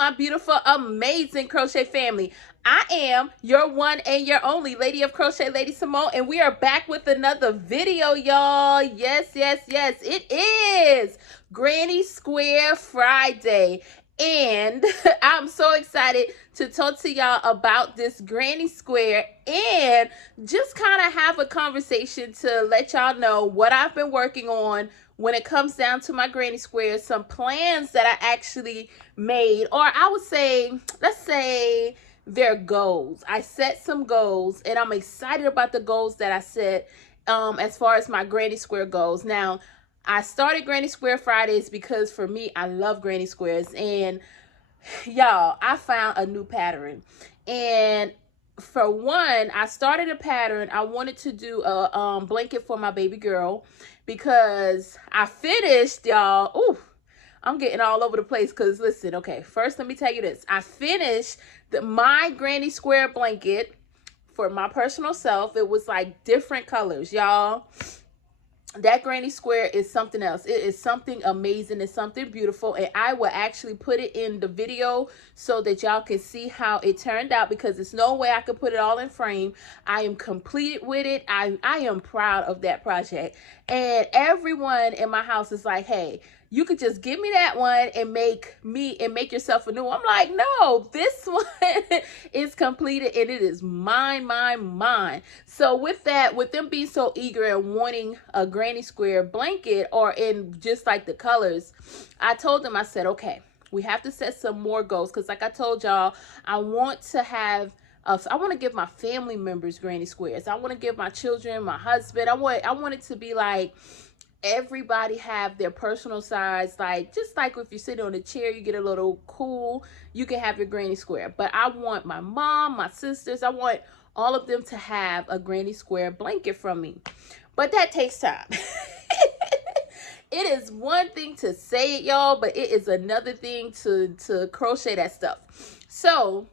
my beautiful, amazing crochet family. I am your one and your only Lady of Crochet, LadySamoan, and we are back with another video, y'all. Yes, yes, yes, it is Granny Square Friday. And I'm so excited to talk to y'all about this Granny Square and just kind of have a conversation to let y'all know what I've been working on when it comes down to my Granny Square, some plans that I actually made, or I would say, let's say they're goals. I set some goals and I'm excited about the goals that I set as far as my Granny Square goes. Now, I started Granny Square Fridays because for me, I love Granny Squares. And y'all, I found a new pattern. And for one, I started a pattern. I wanted to do a blanket for my baby girl because I finished, y'all. Ooh, I'm getting all over the place because listen, okay, first let me tell you this. I finished my Granny Square blanket for my personal self. It was like different colors, y'all. That Granny Square is something else. It is something amazing. It's something beautiful. And I will actually put it in the video so that y'all can see how it turned out, because there's no way I could put it all in frame. I am completed with it. I am proud of that project. And everyone in my house is like, hey, you could just give me that one and make yourself a new one. I'm like, no, this one is completed and it is mine. So with that, with them being so eager and wanting a Granny Square blanket or in just like the colors, I told them, I said, okay, we have to set some more goals. Because like I told y'all, I want to have I want to give my family members Granny Squares. I want to give my children, my husband. I want it to be like everybody have their personal size, like just like if you sit on a chair, you get a little cool, you can have your Granny Square. But I want my mom, my sisters, I want all of them to have a Granny Square blanket from me. But that takes time. It is one thing to say it, y'all, but it is another thing to crochet that stuff. So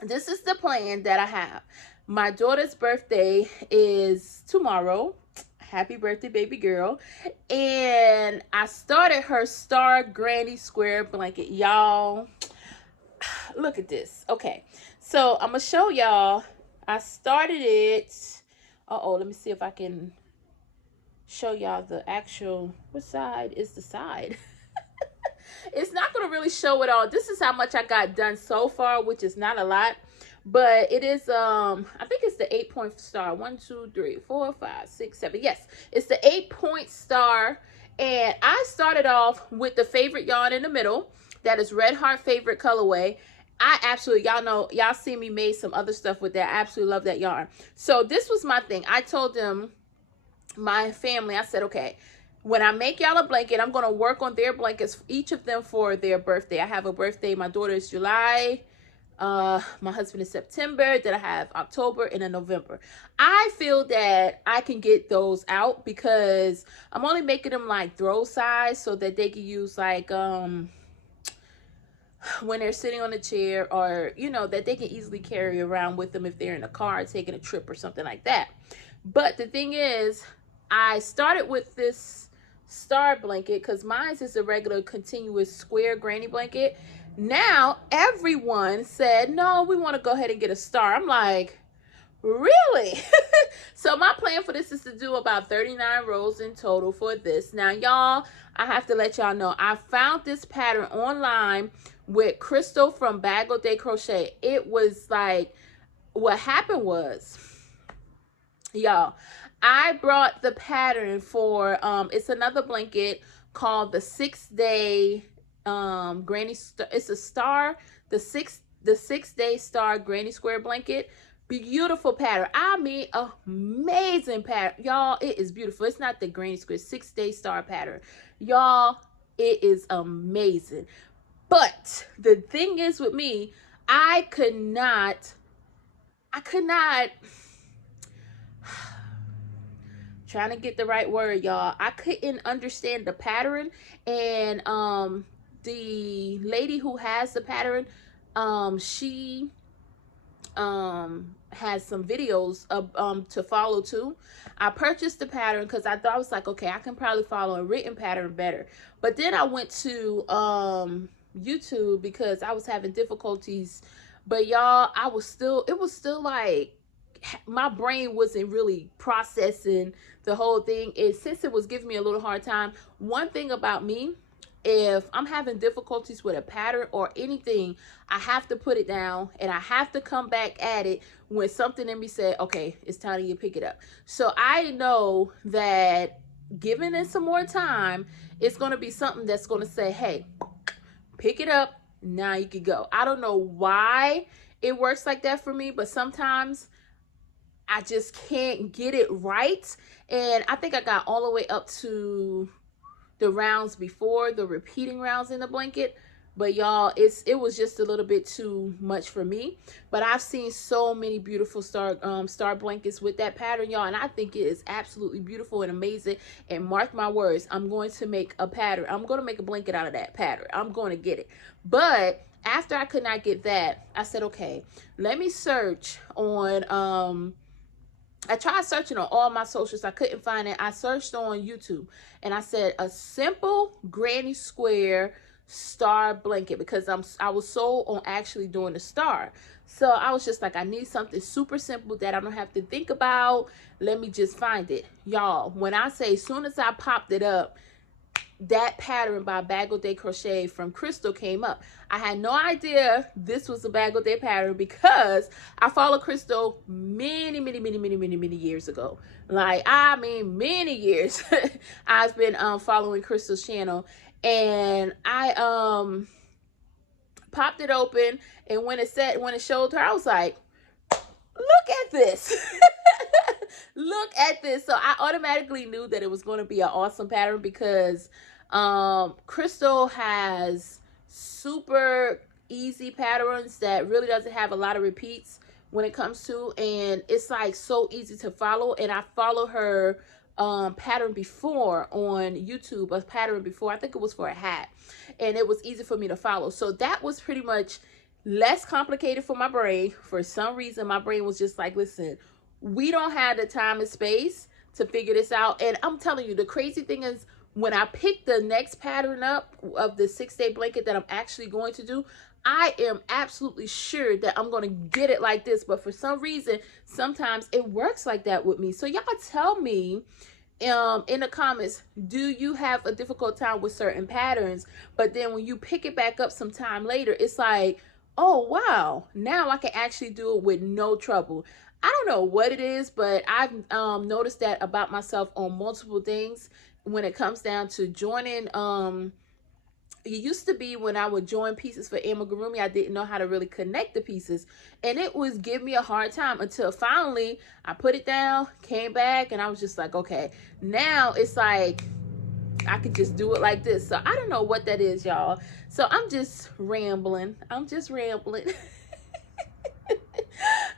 this is the plan that I have. My daughter's birthday is tomorrow. Happy birthday, baby girl. And I started her Star Granny Square blanket. Y'all, look at this. Okay, so I'm going to show y'all. I started it. Uh-oh, let me see if I can show y'all the actual, what side is the side? It's not going to really show it all. This is how much I got done so far, which is not a lot. But it is, I think it's the 8-point star. 1, 2, 3, 4, 5, 6, 7. Yes, it's the 8-point star. And I started off with the favorite yarn in the middle. That is Red Heart favorite colorway. I absolutely, y'all know, y'all see me made some other stuff with that. I absolutely love that yarn. So this was my thing. I told them, my family, I said, okay, when I make y'all a blanket, I'm going to work on their blankets, each of them for their birthday. I have a birthday. My daughter is July. My husband is September. Then I have October and then November. I feel that I can get those out because I'm only making them like throw size so that they can use like when they're sitting on a chair, or you know, that they can easily carry around with them if they're in a car taking a trip or something like that. But the thing is, I started with this star blanket because mine is a regular continuous square granny blanket. Now everyone said, no, we want to go ahead and get a star. I'm like, really? So my plan for this is to do about 39 rows in total for this. Now, y'all, I have to let y'all know, I found this pattern online with Crystal from Bagel Day Crochet. It was like, what happened was, y'all, I brought the pattern for, it's another blanket called the 6-day Granny, it's a star, the 6-day star Granny Square blanket. Beautiful pattern. I mean, amazing pattern, y'all. It is beautiful. It's not the Granny Square 6-day star pattern, y'all. It is amazing. But the thing is with me, I could not trying to get the right word, y'all. I couldn't understand the pattern. And the lady who has the pattern, she has some videos of, to follow too. I purchased the pattern because I thought, I was like, okay, I can probably follow a written pattern better. But then I went to YouTube because I was having difficulties. But y'all, it was still like my brain wasn't really processing the whole thing. And since it was giving me a little hard time, one thing about me, if I'm having difficulties with a pattern or anything, I have to put it down and I have to come back at it when something in me said, okay, it's time to pick it up. So I know that giving it some more time, it's going to be something that's going to say, hey, pick it up, now you can go. I don't know why it works like that for me, but sometimes I just can't get it right. And I think I got all the way up to the rounds before the repeating rounds in the blanket. But y'all, it was just a little bit too much for me. But I've seen so many beautiful star blankets with that pattern, y'all, and I think it is absolutely beautiful and amazing. And mark my words, I'm going to make a pattern. I'm going to make a blanket out of that pattern. I'm going to get it. But after I could not get that, I said, okay, let me search on I tried searching on all my socials. I couldn't find it. I searched on YouTube and I said a simple granny square star blanket because I was sold on actually doing the star. So I was just like, I need something super simple that I don't have to think about. Let me just find it. Y'all, when I say as soon as I popped it up, that pattern by Bagel Day Crochet from Crystal came up. I had no idea this was a Bagel Day pattern because I followed Crystal many years ago. Like, I mean, many years. I've been following Crystal's channel, and I popped it open, and when it showed her, I was like, look at this. Look at this. So I automatically knew that it was going to be an awesome pattern because Crystal has super easy patterns that really doesn't have a lot of repeats when it comes to, and it's like so easy to follow. And I follow her pattern before on YouTube, a pattern before, I think it was for a hat, and it was easy for me to follow. So that was pretty much less complicated for my brain. For some reason, my brain was just like, listen, we don't have the time and space to figure this out. And I'm telling you, the crazy thing is, when I pick the next pattern up of the 6-day blanket that I'm actually going to do, I am absolutely sure that I'm going to get it like this. But for some reason, sometimes it works like that with me. So y'all tell me in the comments, do you have a difficult time with certain patterns, but then when you pick it back up some time later, it's like, oh wow, now I can actually do it with no trouble. I don't know what it is, but I've noticed that about myself on multiple things when it comes down to joining. It used to be when I would join pieces for amigurumi, I didn't know how to really connect the pieces, and it was giving me a hard time until finally I put it down, came back, and I was just like, okay, now it's like I could just do it like this. So I don't know what that is, y'all. So I'm just rambling.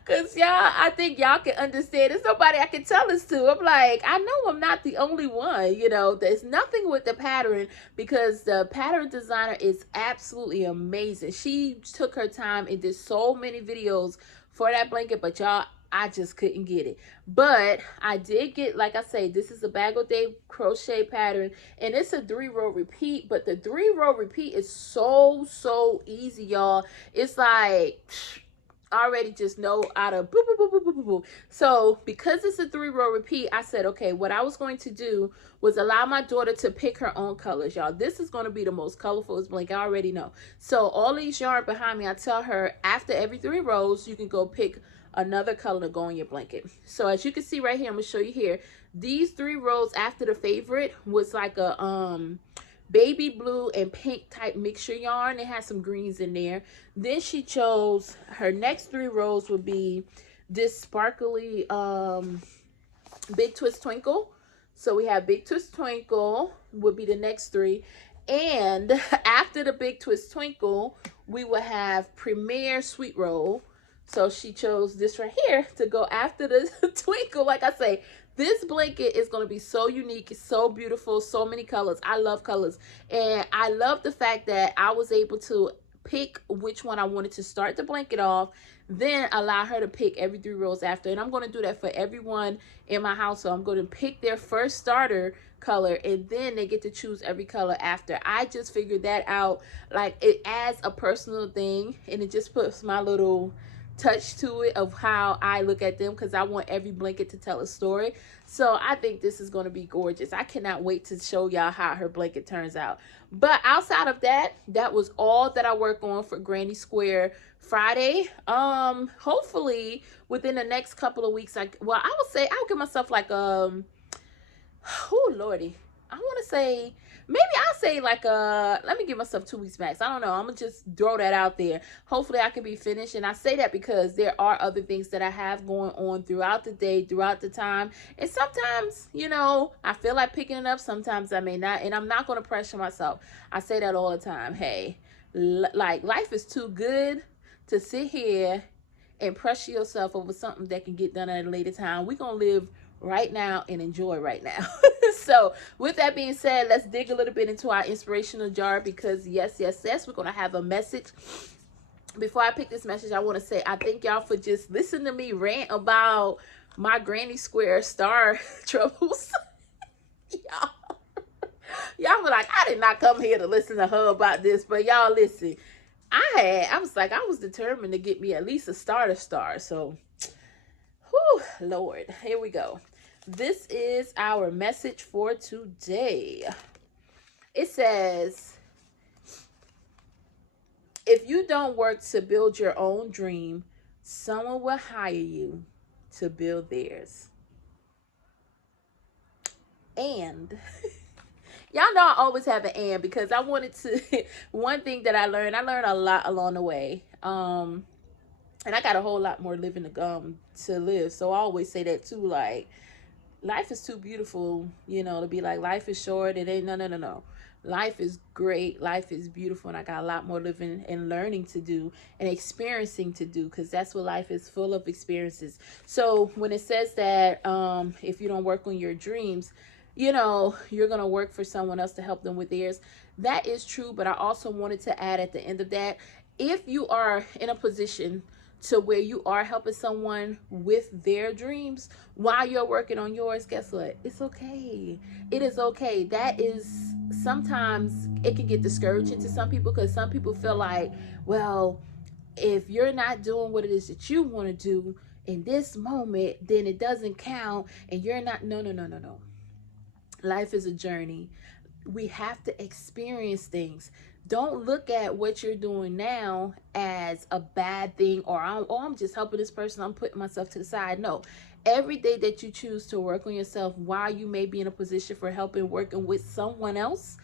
Because y'all, I think y'all can understand. There's nobody I can tell this to. I'm like, I know I'm not the only one. You know, there's nothing with the pattern because the pattern designer is absolutely amazing. She took her time and did so many videos for that blanket. But y'all, I just couldn't get it. But I did get, like I say, this is a Bagel Day crochet pattern. And it's a 3-row repeat. But the 3-row repeat is so easy, y'all. It's like, already just know how to boop, boop, boop, boop, boop, boop, boop. So because it's a 3-row repeat, I said, okay, what I was going to do was allow my daughter to pick her own colors, y'all. This is going to be the most colorful blanket, I already know. So all these yarn behind me, I tell her after every 3 rows, you can go pick another color to go on your blanket. So as you can see right here, I'm gonna show you here, these 3 rows after the favorite was like a baby blue and pink type mixture yarn. It has some greens in there. Then she chose her next 3 rows would be this sparkly Big Twist Twinkle. So we have Big Twist Twinkle would be the next 3, and after the Big Twist Twinkle we would have Premier Sweet Roll. So she chose this right here to go after the Twinkle. Like I say, this blanket is going to be so unique. It's so beautiful. So many colors. I love colors. And I love the fact that I was able to pick which one I wanted to start the blanket off, then allow her to pick every 3 rows after. And I'm going to do that for everyone in my house. So I'm going to pick their first starter color, and then they get to choose every color after. I just figured that out. Like, it adds a personal thing, and it just puts my little touch to it of how I look at them, because I want every blanket to tell a story. So I think this is going to be gorgeous. I cannot wait to show y'all how her blanket turns out. But outside of that, that was all that I work on for Granny Square Friday. Hopefully within the next couple of weeks, I would say I'll give myself like oh lordy, I want to say maybe I'll say like let me give myself 2 weeks max. I don't know, I'm gonna just throw that out there. Hopefully I can be finished. And I say that because there are other things that I have going on throughout the day, throughout the time, and sometimes, you know, I feel like picking it up, sometimes I may not, and I'm not going to pressure myself. I say that all the time. Hey, like, life is too good to sit here and pressure yourself over something that can get done at a later time. We're gonna live right now and enjoy right now. So with that being said, let's dig a little bit into our inspirational jar, because yes, we're gonna have a message. Before I pick this message, I want to say I thank y'all for just listening to me rant about my Granny Square star troubles. Y'all were like, I did not come here to listen to her about this, but y'all listen. I was determined to get me at least a starter star. So, whew, Lord, here we go. This is our message for today. It says, if you don't work to build your own dream, someone will hire you to build theirs. And y'all know I always have an and, because I wanted to, one thing that I learned a lot along the way. And I got a whole lot more living to live. So I always say that too, like, life is too beautiful, you know, to be like, life is short. It ain't, no. Life is great. Life is beautiful. And I got a lot more living and learning to do and experiencing to do, because that's what life is, full of experiences. So when it says that if you don't work on your dreams, you know, you're going to work for someone else to help them with theirs. That is true. But I also wanted to add at the end of that, if you are in a position to where you are helping someone with their dreams while you're working on yours, guess what? It's okay. It is okay. That is, sometimes it can get discouraging to some people, because some people feel like, well, if you're not doing what it is that you want to do in this moment, then it doesn't count, and you're not. No. Life is a journey. We have to experience things. Don't look at what you're doing now as a bad thing, or I'm just helping this person, I'm putting myself to the side. No. Every day that you choose to work on yourself while you may be in a position for helping, working with someone else,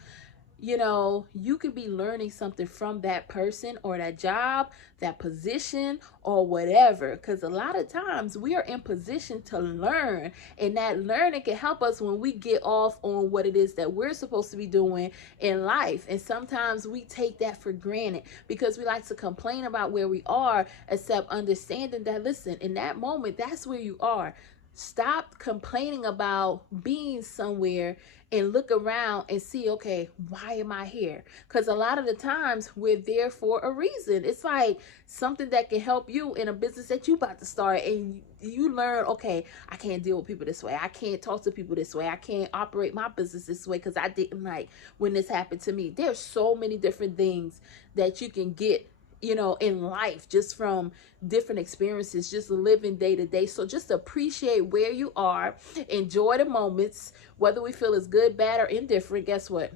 you know, you could be learning something from that person or that job, that position, or whatever. Because a lot of times we are in position to learn, and that learning can help us when we get off on what it is that we're supposed to be doing in life. And sometimes we take that for granted because we like to complain about where we are, except understanding that, listen, in that moment, that's where you are. Stop complaining about being somewhere and look around and see, okay, why am I here? Because a lot of the times we're there for a reason. It's like something that can help you in a business that you about to start, and you learn, okay, I can't deal with people this way. I can't talk to people this way. I can't operate my business this way because I didn't like when this happened to me. There's so many different things that you can get, you know, in life, just from different experiences, just living day to day. So just appreciate where you are, enjoy the moments, whether we feel it's good, bad, or indifferent. Guess what?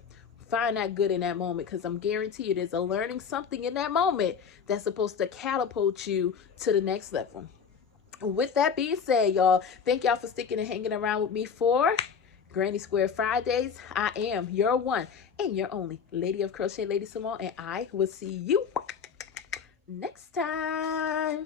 Find that good in that moment, because I'm guaranteed there's a learning something in that moment that's supposed to catapult you to the next level. With that being said, y'all, thank y'all for sticking and hanging around with me for Granny Square Fridays. I am your one and your only Lady of Crochet, LadySamoan, and I will see you next time.